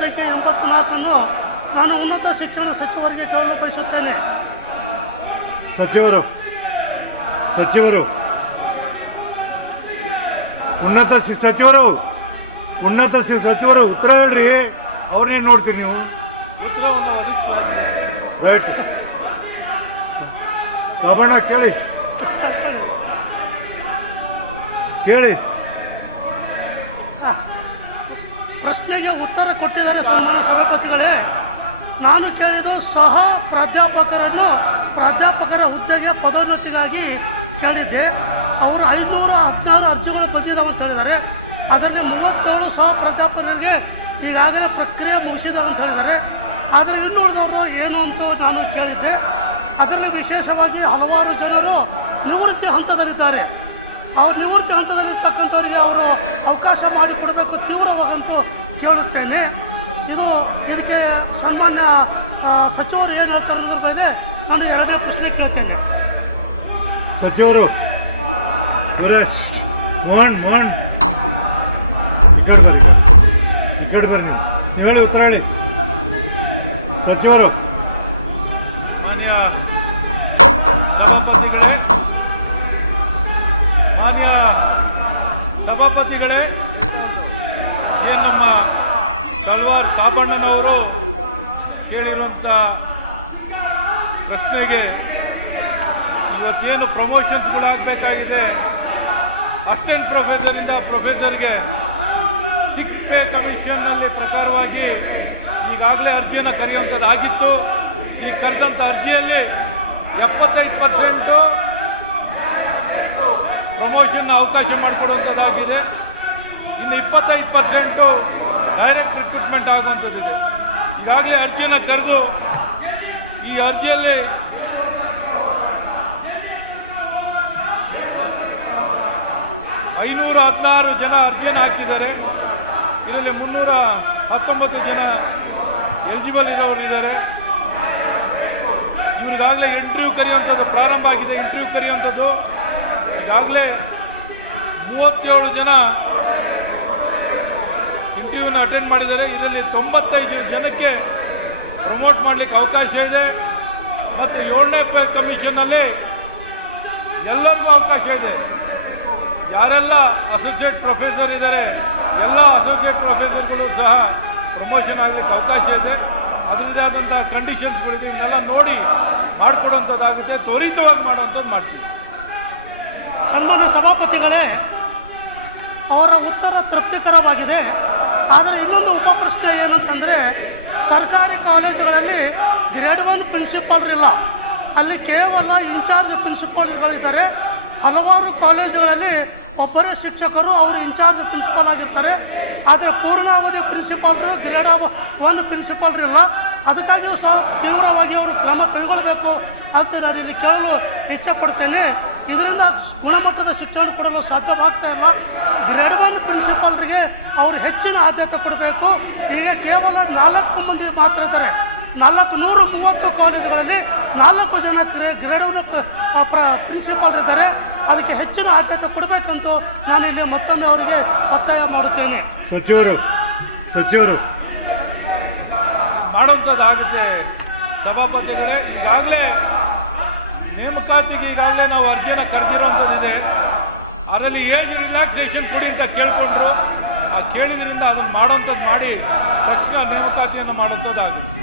ಸಂಖ್ಯೆ 84 ನಾನು ಉನ್ನತ ಶಿಕ್ಷಣ ಸಚಿವರಿಗೆ ಕೇಳಲು ಬಯಸುತ್ತೇನೆ. ಸಚಿವರು ಉನ್ನತ ಸಚಿವರು ಉತ್ತರ ಹೇಳ್ರಿ. ಅವ್ರನ್ನೇನು ನೋಡ್ತೀರಿ ನೀವು? ಉತ್ತರವನ್ನು ಒದಗಿಸಲಾಗಿದೆ. ರೈಟ್. ಕಾಬಣ್ಣ ಕೇಳಿ. ಪ್ರಶ್ನೆಗೆ ಉತ್ತರ ಕೊಟ್ಟಿದ್ದಾರೆ ಸನ್ಮಾನ್ಯ ಸಭಾಪತಿಗಳೇ. ನಾನು ಕೇಳಿದ್ದು ಸಹ ಪ್ರಾಧ್ಯಾಪಕರ ಹುದ್ದೆಗೆ ಪದೋನ್ನತಿಗಾಗಿ ಕೇಳಿದ್ದೆ. ಅವರು 516 ಅರ್ಜಿಗಳು ಬಂದಿದ್ದಾವೆ ಅಂತ ಹೇಳಿದ್ದಾರೆ. ಅದರಲ್ಲಿ 37 ಸಹ ಪ್ರಾಧ್ಯಾಪಕರಿಗೆ ಈಗಾಗಲೇ ಪ್ರಕ್ರಿಯೆ ಮುಗಿಸಿದಾವೆ ಅಂತ ಹೇಳಿದ್ದಾರೆ. ಆದರೆ ಇನ್ನು ಉಳಿದವರು ಏನು ಅಂತ ನಾನು ಕೇಳಿದ್ದೆ. ಅದರಲ್ಲಿ ವಿಶೇಷವಾಗಿ ಹಲವಾರು ಜನರು ನಿವೃತ್ತಿ ಹಂತದಲ್ಲಿದ್ದಾರೆ. ಅವ್ರು ನಿವೃತ್ತಿ ಹಂತದಲ್ಲಿರ್ತಕ್ಕಂಥವ್ರಿಗೆ ಅವರು ಅವಕಾಶ ಮಾಡಿಕೊಡಬೇಕು ತೀವ್ರವಾಗಂತೂ ಕೇಳುತ್ತೇನೆ. ಇದಕ್ಕೆ ಸನ್ಮಾನ್ಯ ಸಚಿವರು ಏನು ಹೇಳ್ತಾರೆ ಅನ್ನೋದ್ರ ಮೇಲೆ ನಾನು ಎರಡನೇ ಪ್ರಶ್ನೆ ಕೇಳ್ತೇನೆ. ಸಚಿವರು ಮೋಹನ್ ಈ ಕಡೆ ಬರ್ರಿ. ನೀವು ಹೇಳಿ, ಉತ್ತರ ಹೇಳಿ. ಸಚಿವರು. ಮಾನ್ಯ ಸಭಾಪತಿಗಳೇ, ಏನು ನಮ್ಮ ತಲ್ವಾರ್ ಕಾಬಣ್ಣನವರು ಕೇಳಿರುವಂಥ ಪ್ರಶ್ನೆಗೆ ಇವತ್ತೇನು ಪ್ರಮೋಷನ್ಸ್ಗಳಾಗಬೇಕಾಗಿದೆ, ಅಸಿಸ್ಟೆಂಟ್ ಪ್ರೊಫೆಸರಿಂದ ಪ್ರೊಫೆಸರ್ಗೆ 6 ಪೇ ಕಮಿಷನ್ನಲ್ಲಿ ಪ್ರಕಾರವಾಗಿ ಈಗಾಗಲೇ ಅರ್ಜಿಯನ್ನು ಕರೆಯುವಂಥದ್ದಾಗಿತ್ತು. ಈ ಕರೆದಂಥ ಅರ್ಜಿಯಲ್ಲಿ 75% ಪ್ರಮೋಷನ್ನ ಅವಕಾಶ ಮಾಡಿಕೊಡುವಂಥದ್ದಾಗಿದೆ. ಇನ್ನು 25% ಡೈರೆಕ್ಟ್ ರಿಕ್ರೂಟ್ಮೆಂಟ್ ಆಗುವಂಥದ್ದಿದೆ. ಈಗಾಗಲೇ ಅರ್ಜಿಯನ್ನು ಕರೆದು ಈ ಅರ್ಜಿಯಲ್ಲಿ 516 ಜನ ಅರ್ಜಿಯನ್ನು ಹಾಕಿದ್ದಾರೆ. ಇದರಲ್ಲಿ 319 ಜನ ಎಲಿಜಿಬಲ್ ಇರೋರಿದ್ದಾರೆ. ಇವರಿಗಾಗಲೇ ಇಂಟರ್ವ್ಯೂ ಕರೆಯುವಂಥದ್ದು ಪ್ರಾರಂಭ ಆಗಿದೆ. ಇಂಟರ್ವ್ಯೂ ಕರೆಯುವಂಥದ್ದು ಈಗಾಗಲೇ 37 ಜನ ಇಂಟರ್ವ್ಯೂನ ಅಟೆಂಡ್ ಮಾಡಿದ್ದಾರೆ. ಇದರಲ್ಲಿ 95 ಜನಕ್ಕೆ ಪ್ರಮೋಟ್ ಮಾಡಲಿಕ್ಕೆ ಅವಕಾಶ ಇದೆ. ಮತ್ತು 7ನೇ ಪೇ ಕಮಿಷನ್ನಲ್ಲಿ ಎಲ್ಲರಿಗೂ ಅವಕಾಶ ಇದೆ. ಯಾರೆಲ್ಲ ಅಸೋಸಿಯೇಟ್ ಪ್ರೊಫೆಸರ್ ಇದ್ದಾರೆ ಎಲ್ಲ ಅಸೋಸಿಯೇಟ್ ಪ್ರೊಫೆಸರ್ಗಳು ಸಹ ಪ್ರಮೋಷನ್ ಆಗಲಿಕ್ಕೆ ಅವಕಾಶ ಇದೆ. ಅದರದ್ದೇ ಆದಂಥ ಕಂಡೀಷನ್ಸ್ಗಳಿದೆ. ಇವನ್ನೆಲ್ಲ ನೋಡಿ ಮಾಡಿಕೊಡುವಂಥದ್ದಾಗುತ್ತೆ. ತ್ವರಿತವಾಗಿ ಮಾಡುವಂಥದ್ದು ಮಾಡ್ತೀವಿ. ಸನ್ಮಾನ್ಯ ಸಭಾಪತಿಗಳೇ, ಅವರ ಉತ್ತರ ತೃಪ್ತಿಕರವಾಗಿದೆ. ಆದರೆ ಇನ್ನೊಂದು ಉಪಪ್ರಶ್ನೆ ಏನಂತಂದರೆ, ಸರ್ಕಾರಿ ಕಾಲೇಜುಗಳಲ್ಲಿ ಗ್ರೇಡ್ 1 ಪ್ರಿನ್ಸಿಪಾಲ್ರಿಲ್ಲ. ಅಲ್ಲಿ ಕೇವಲ ಇನ್ಚಾರ್ಜ್ ಪ್ರಿನ್ಸಿಪಾಲ್ಗಳಿದ್ದಾರೆ. ಹಲವಾರು ಕಾಲೇಜುಗಳಲ್ಲಿ ಒಬ್ಬರೇ ಶಿಕ್ಷಕರು ಅವರು ಇನ್ಚಾರ್ಜ್ ಪ್ರಿನ್ಸಿಪಾಲ್ ಆಗಿರ್ತಾರೆ. ಆದರೆ ಪೂರ್ಣಾವಧಿ ಪ್ರಿನ್ಸಿಪಾಲ್ರು ಗ್ರೇಡ್ 1 ಪ್ರಿನ್ಸಿಪಾಲ್ರಿಲ್ಲ. ಅದಕ್ಕಾಗಿಯೂ ಸಹ ತೀವ್ರವಾಗಿ ಅವರು ಕ್ರಮ ಕೈಗೊಳ್ಳಬೇಕು ಅಂತ ನಾನು ಇಲ್ಲಿ ಕೇಳಲು ಇಚ್ಛೆ ಪಡ್ತೇನೆ. ಇದರಿಂದ ಗುಣಮಟ್ಟದ ಶಿಕ್ಷಣ ಕೊಡಲು ಸಾಧ್ಯವಾಗ್ತಾ ಇಲ್ಲ. ಗ್ರೇಡ್ 1 ಪ್ರಿನ್ಸಿಪಾಲ್ರಿಗೆ ಅವರು ಹೆಚ್ಚಿನ ಆದ್ಯತೆ ಕೊಡಬೇಕು. ಈಗ ಕೇವಲ 4 ಮಂದಿ ಮಾತ್ರ ಇದ್ದಾರೆ. 430 ಕಾಲೇಜುಗಳಲ್ಲಿ 4 ಜನ ಗ್ರೇಡ್ 1 ಪ್ರಿನ್ಸಿಪಾಲ್ ಇದ್ದಾರೆ. ಅದಕ್ಕೆ ಹೆಚ್ಚಿನ ಆದ್ಯತೆ ಕೊಡಬೇಕಂತೂ ನಾನು ಇಲ್ಲಿ ಮತ್ತೊಮ್ಮೆ ಅವರಿಗೆ ಒತ್ತಾಯ ಮಾಡುತ್ತೇನೆ. ಸಚಿವರು ಮಾಡುವಂಥದ್ದಾಗುತ್ತೆ. ಸಭಾಪತಿಗಳೇ, ಈಗಾಗಲೇ ನೇಮಕಾತಿಗೆ ಈಗಾಗಲೇ ನಾವು ಅರ್ಜಿಯನ್ನು ಕರೆದಿರುವಂಥದ್ದಿದೆ. ಅದರಲ್ಲಿ ಏಜ್ ರಿಲ್ಯಾಕ್ಸೇಷನ್ ಕೊಡಿ ಅಂತ ಕೇಳಿಕೊಂಡ್ರು. ಆ ಕೇಳಿದ್ರಿಂದ ಅದನ್ನು ಮಾಡುವಂಥದ್ದು ಮಾಡಿ ತಕ್ಷಣ ನೇಮಕಾತಿಯನ್ನು ಮಾಡುವಂಥದ್ದಾಗುತ್ತೆ.